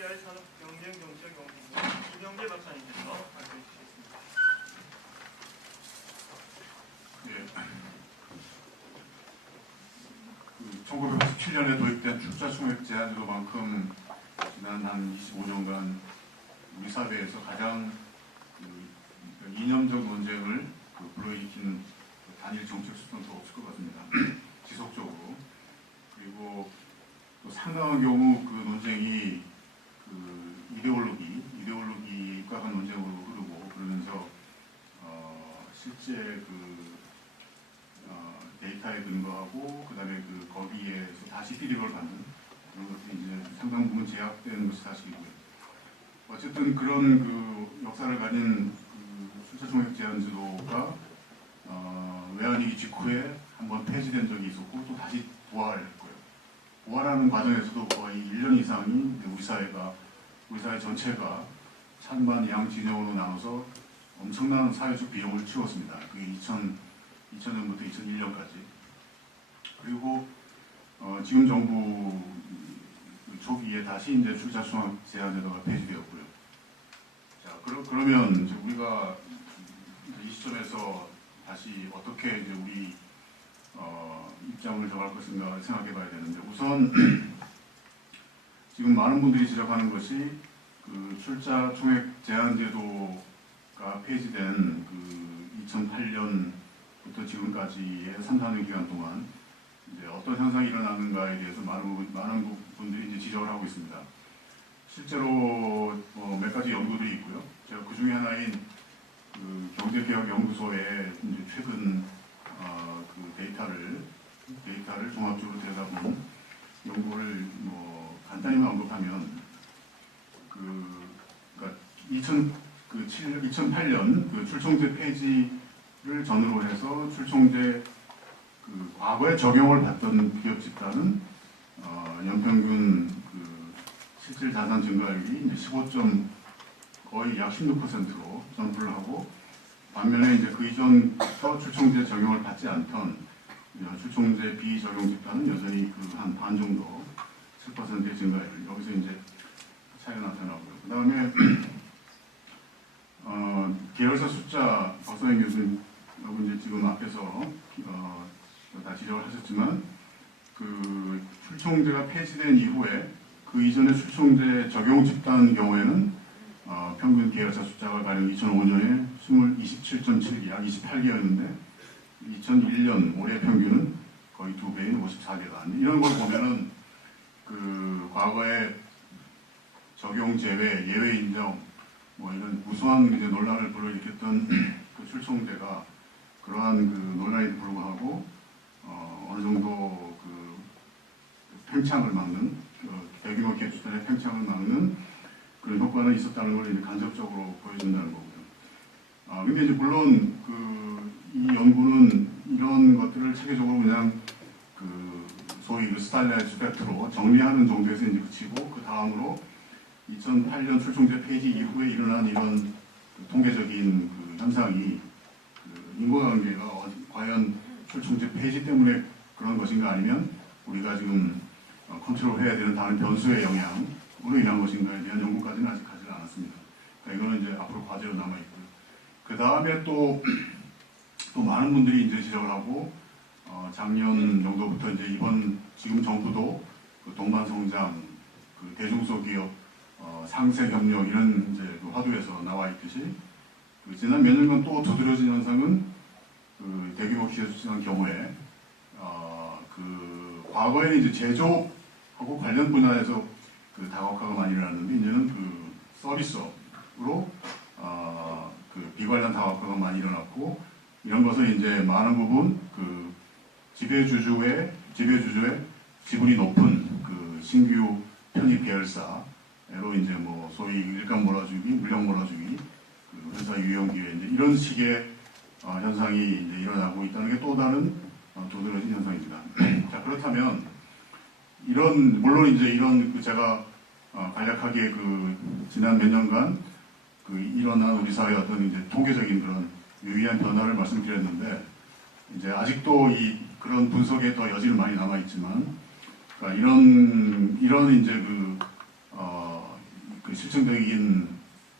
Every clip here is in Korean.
KBR 산업경쟁정책연구소 김영재 박사님께서 발표해 주시겠습니다. 예. 1987년에 도입된 출자총액 제한제도만큼 지난 한 25년간 우리 사회에서 가장 이념적 논쟁을 불러일으키는 단일 정책 수단도 없을 것 같습니다. 지속적으로. 그리고 또 상당한 경우 그 논쟁이 이데올로기에 입각한 논쟁으로 흐르고 그러면서 실제 데이터에 근거하고 그다음에 거기에서 다시 피드백을 받는 그런 것들이 이제 상당 부분 제약되는 것이 사실이고요. 어쨌든 그런 역사를 가진 출자총액 제한제도가 외환위기 직후에 한번 폐지된 적이 있었고 또 다시 부활했고요. 부활하는 과정에서도 거의 1년 이상이 우리 사회 전체가 찬반 양 진영으로 나눠서 엄청난 사회적 비용을 치웠습니다. 그게 2000년부터 2001년까지. 그리고 지금 정부 초기에 다시 이제 출자총액 제한제도가 폐지되었고요. 자, 그러면 이제 우리가 이 시점에서 다시 어떻게 이제 우리 입장을 정할 것인가 생각해봐야 되는데, 우선 지금 많은 분들이 지적하는 것이 출자총액 제한제도가 폐지된 2008년부터 지금까지의 3-4년 기간 동안 이제 어떤 현상이 일어나는가에 대해서 많은 분들이 이제 지적을 하고 있습니다. 실제로 몇 가지 연구들이 있고요. 제가 그 중에 하나인 경제개혁연구소의 이제 최근 데이터를 종합적으로 들여다본 연구를 간단히만 언급하면 그러니까 2008년 출총제 폐지를 전후로 해서 출총제 과거에 적용을 받던 기업 집단은 연평균 실질 자산 증가율이 이제 15점 거의 약 16%로 점프를 하고, 반면에 이제 그 이전부터 출총제 적용을 받지 않던 출총제 비적용 집단은 여전히 한 반 정도 7%의 증가율, 여기서 이제 차이가 나타나고요. 그 다음에 계열사 숫자, 박사님 교수님하고 이제 지금 앞에서 다 지적을 하셨지만 출총제가 폐지된 이후에 그 이전에 출총제 적용 집단 경우에는 평균 계열사 숫자가 가령 2005년에 27.7개, 약 28개였는데 2001년 올해 평균은 거의 2배인 54개다. 이런 걸 보면은 과거에 적용 제외, 예외 인정 이런 무수한 이제 논란을 불러일으켰던 출총제가 그러한 논란에도 불구하고 어느 정도 팽창을 막는 대규모 기업 집단의 팽창을 막는 그런 효과는 있었다는 걸 이제 간접적으로 보여준다는 거고요. 근데 이제 물론 이 연구는 이런 것들을 체계적으로 그냥 소위 스타일라이즈 팩트로 정리하는 정도에서 이제 그치고, 그 다음으로 2008년 출총제 폐지 이후에 일어난 이런 통계적인 현상이 인과관계가 과연 출총제 폐지 때문에 그런 것인가, 아니면 우리가 지금 컨트롤해야 되는 다른 변수의 영향으로 인한 것인가에 대한 연구까지는 아직 가지 않았습니다. 그러니까 이거는 이제 앞으로 과제로 남아 있고요. 그 다음에 또 많은 분들이 이제 지적을 하고, 작년 정도부터 이제 지금 정부도 동반성장, 대중소기업 상세 협력 이런 이제 화두에서 나와 있듯이 지난 몇 년간 또 두드러진 현상은 대규모 기업 수출한 경우에 과거에는 이제 제조하고 관련 분야에서 다각화가 많이 일어났는데, 이제는 서비스업으로 비관련 다각화가 많이 일어났고, 이런 것은 이제 많은 부분 지배주주의 지분이 높은 신규 편입 계열사로 이제 소위 일감 몰아주기, 물량 몰아주기, 회사 유형 기회 이런 식의 현상이 이제 일어나고 있다는 게 또 다른 두드러진 현상입니다. 자, 그렇다면 물론 이제 이런 제가 간략하게 지난 몇 년간 일어난 우리 사회의 어떤 이제 통계적인 그런 유의한 변화를 말씀드렸는데, 이제 아직도 그런 분석에 더 여지는 많이 남아 있지만, 그러니까 이런 이제 그 실증적인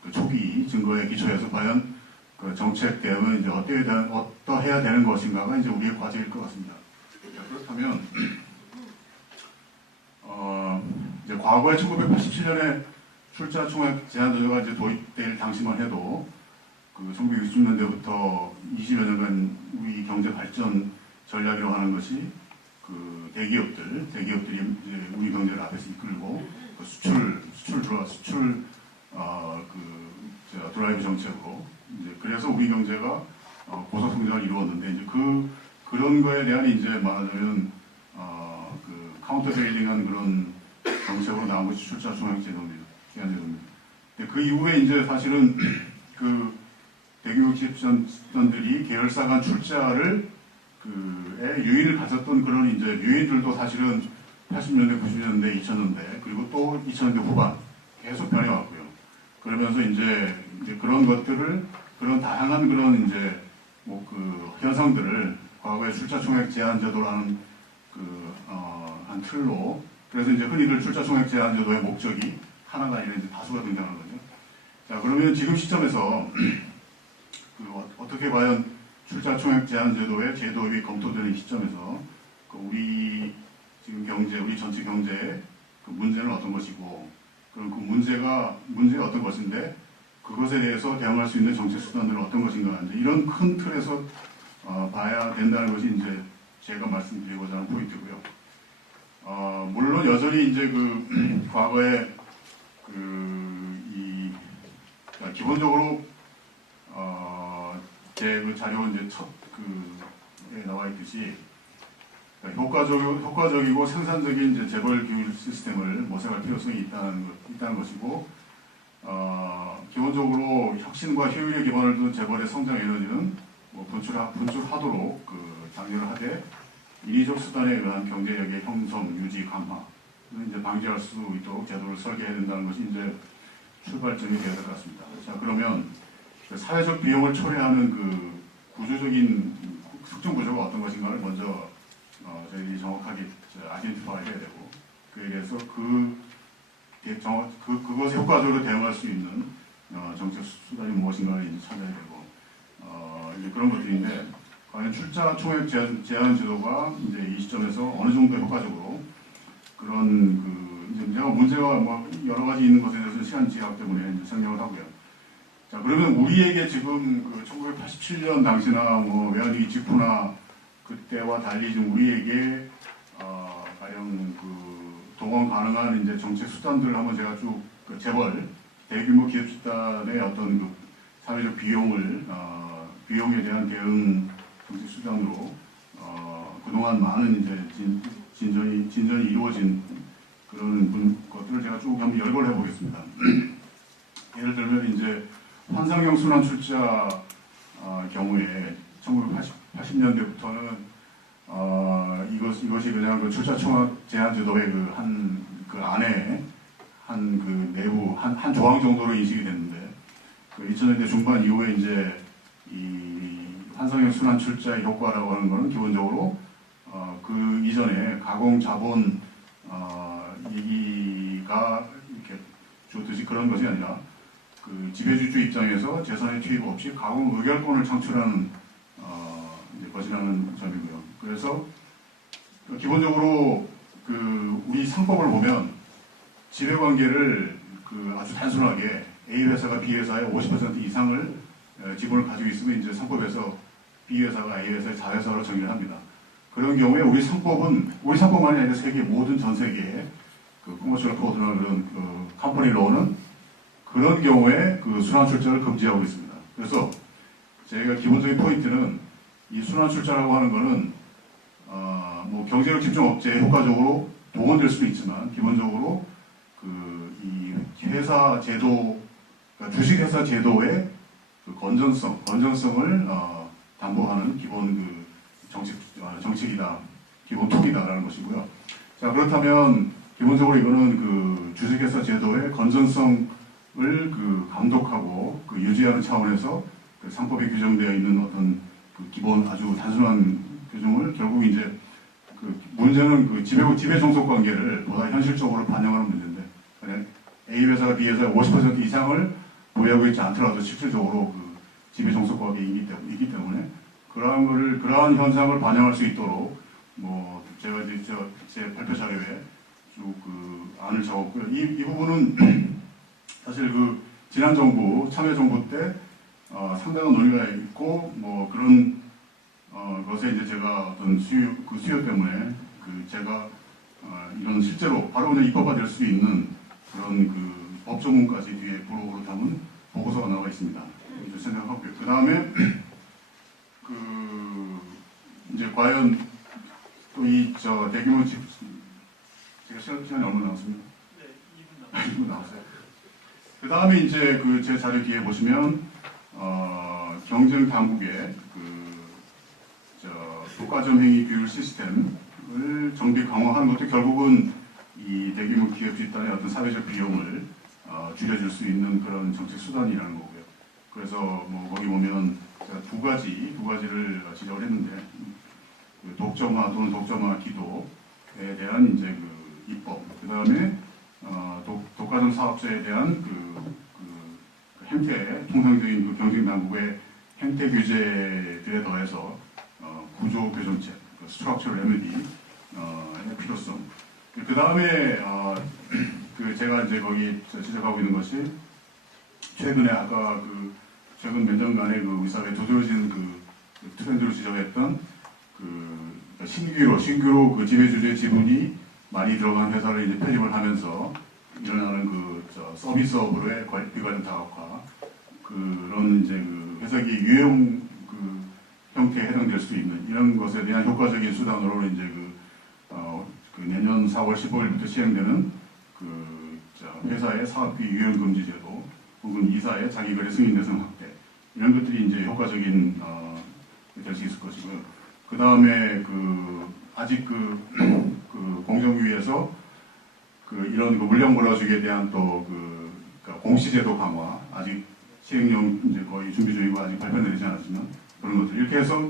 그 초기 증거에 기초해서 과연 그 정책 대응은 이제 어떠해야 되는 것인가가 이제 우리의 과제일 것 같습니다. 자, 그렇다면 이제 과거에 1987년에 출자 총액 제한 제도가 이제 도입될 당시만 해도 그 1960년대부터 20여 년간 우리 경제 발전 전략이라고 하는 것이 그 대기업들이 이제 우리 경제를 앞에서 이끌고 그 수출 드라이브 정책으로 이제 그래서 우리 경제가 고속 성장을 이루었는데 이제 그런 거에 대한 이제 말하자면 그 카운터 베일링한 그런 정책으로 나온 것이 출자 총액 제도입니다. 제한 제도입니다. 근데 그 이후에 이제 사실은 그 대기업 집단들이 계열사 간 출자를 그에 유인을 가졌던 그런 이제 유인들도 사실은 80년대, 90년대, 2000년대 그리고 또 2000년대 후반 계속 변해왔고요. 그러면서 이제 그런 것들을 그런 다양한 그런 이제 뭐 그 현상들을 과거의 출자 총액 제한 제도라는 한 틀로 그래서 이제 흔히들 출자 총액 제한 제도의 목적이 하나가 아니라 이제 다수가 등장하는 거죠. 자, 그러면 지금 시점에서 어떻게 과연 출자 총액 제한 제도의 제도입이 검토되는 시점에서 우리 지금 우리 전체 경제의 그 문제는 어떤 것이고, 그럼 그 문제가 어떤 것인데, 그것에 대해서 대응할 수 있는 정책 수단들은 어떤 것인가, 이제 이런 큰 틀에서 봐야 된다는 것이 이제 제가 말씀드리고자 하는 포인트고요. 물론 여전히 이제 과거에 기본적으로 제 자료 이제 에 나와 있듯이 효과적이고 생산적인 이제 재벌 기술 시스템을 모색할 필요성이 있다는 것이고, 기본적으로 혁신과 효율에 기반을 둔 재벌의 성장 에너지는 분출하도록 장려를 하되 인위적 수단에 의한 경제력의 형성, 유지, 강화를 이제 방지할 수 있도록 제도를 설계해야 된다는 것이 이제 출발점이 되어야 될 것 같습니다. 자, 그러면 사회적 비용을 초래하는 구조적인 특정 구조가 어떤 것인가를 먼저 저희들이 정확하게 아이덴티파이 해야 되고, 그에 대해서 그것에 효과적으로 대응할 수 있는 정책 수단이 무엇인가를 이제 찾아야 되고, 이제 그런 것들인데, 과연 출자 총액 제한 제도가 이제 이 시점에서 어느 정도 효과적으로 이제 문제가 뭐 여러 가지 있는 것에 대해서 시간 제약 때문에 이제 설명을 하고요. 자, 그러면 우리에게 지금 1987년 당시나 뭐 외환위기 직후나 그때와 달리 지금 우리에게 과연 동원 가능한 이제 정책 수단들을 한번 제가 쭉 재벌 대규모 기업 집단의 어떤 사회적 비용에 대한 대응 정책 수단으로 그동안 많은 이제 진전이 이루어진 그런 것들을 제가 쭉 한번 열거를 해보겠습니다. 예를 들면 이제 환상형 순환 출자 경우에 1980년대부터는 이것이 그냥 출자 총액 제한 제도의 안에 내부 한 조항 정도로 인식이 됐는데 2000년대 중반 이후에 이제 이 환상형 순환 출자의 효과라고 하는 것은 기본적으로 그 이전에 가공 자본 얘기가 이렇게 좋듯이 그런 것이 아니라 지배주주 입장에서 재산의 투입 없이 가공 의결권을 창출하는 것이라는 점이고요. 그래서 기본적으로 우리 상법을 보면 지배관계를 아주 단순하게 A 회사가 B 회사의 50% 이상을 지분을 가지고 있으면 이제 상법에서 B 회사가 A 회사의 4회사로 정의를 합니다. 그런 경우에 우리 상법만이 아니라 전 세계의 커머셜 코드나 그런 컴퍼니 로우는 그런 경우에 순환 출자를 금지하고 있습니다. 그래서 저희가 기본적인 포인트는 이 순환 출자라고 하는 것은 뭐 경제력 집중 업체에 효과적으로 동원될 수도 있지만 기본적으로 이 회사 제도, 그러니까 주식회사 제도의 건전성을 담보하는 기본 정책이다, 기본 톡이다라는 것이고요. 자, 그렇다면 기본적으로 이거는 주식회사 제도의 건전성을 감독하고 유지하는 차원에서 상법에 규정되어 있는 어떤 기본 아주 단순한 규정을 결국 이제 문제는 지배 종속 관계를 보다 현실적으로 반영하는 문제인데, A 회사가 B 회사의 50% 이상을 보유하고 있지 않더라도 실질적으로 그 지배 종속법이 있기 때문에 그러한 현상을 반영할 수 있도록 뭐 제가 이제 제 발표 자료에 쭉 그 안을 적었고요. 이 부분은 사실 그 지난 정부 참여 정부 때 상당한 논의가 있고 뭐 그런 것에 이제 제가 어떤 수요 때문에 그 제가 이런 실제로 바로 그냥 입법화 될 수 있는 그런 그 법조문까지 뒤에 부록으로 담은 보고서가 나와 있습니다. 이렇게 생각하고요. 그 다음에 그 이제 과연 또 이 대규모 집 제가 시간이 얼마 남았습니까? 네, 2분 2분 남았어요. 그 다음에 이제 그 제 자료 뒤에 보시면 경쟁 당국의 독과점 행위 규율 시스템을 정비 강화하는 것도 결국은 이 대규모 기업 집단의 어떤 사회적 비용을 줄여줄 수 있는 그런 정책 수단이라는 거고요. 그래서 뭐 거기 보면 제가 두 가지를 지적을 했는데 그 독점화 또는 독점화 기도에 대한 이제 그 입법, 그 다음에 독과점 사업자에 대한 행태, 통상적인 그 경쟁 당국의 행태 규제들에 더해서 구조 개선책, 스트럭처럴 레메디의 필요성. 그 다음에 그 제가 이제 거기 지적하고 있는 것이 최근에 아까 그 최근 몇 년간의 그 우리 사회에 두드러진 그 트렌드로 지적했던 그 신규로 그 지배주주의 지분이 많이 들어간 회사를 이제 편입을 하면서 일어나는 그 서비스업으로의 비과점 다각화, 그런 이제 그 회사기 유형 그 형태에 해당될 수 있는 이런 것에 대한 효과적인 수단으로 이제 그 내년 4월 15일부터 시행되는 회사의 사업비 유형 금지 제도 혹은 이사의 자기거래 승인 대상 확대, 이런 것들이 이제 효과적인 될 수 있을 것이고요. 그 다음에 아직 공정위에서 이런 물량 몰아주기에 대한 또 공시제도 강화, 아직 시행령 이제 거의 준비 중이고 아직 발표되지 않았지만 그런 것들 이렇게 해서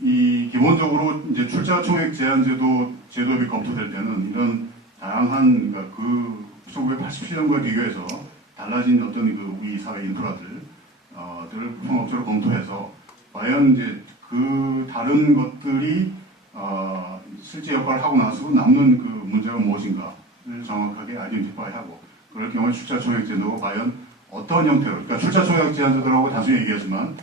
이 기본적으로 이제 출자 총액 제한 제도법이 검토될 때는 이런 다양한 그 1987년과 비교해서 달라진 어떤 우리 사회 인프라들을 통합적으로 검토해서 과연 이제 그 다른 것들이 실제 역할을 하고 나서 남는 그 문제가 무엇인가를 정확하게 아이덴티파이하고, 그럴 경우에 출자 총액 제도가 과연 어떤 형태로, 그러니까 출자 총액 제한 제도라고 단순히 얘기하지만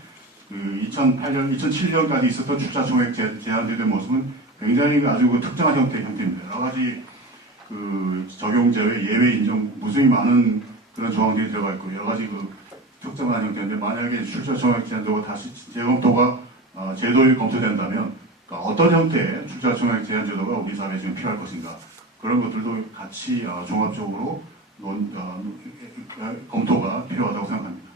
2007년까지 있었던 출자 총액 제한 제도의 모습은 굉장히 아주 특정한 형태입니다. 여러 가지 적용 제외, 예외 인정 무수히 많은 그런 조항들이 들어가 있고 여러 가지 특정한 형태인데, 만약에 출자 총액 제한제도가 다시 재검토가 제도에 검토된다면 어떤 형태의 출자 총액 제한 제도가 우리 사회에 지금 필요할 것인가, 그런 것들도 같이 종합적으로 검토가 필요하다고 생각합니다.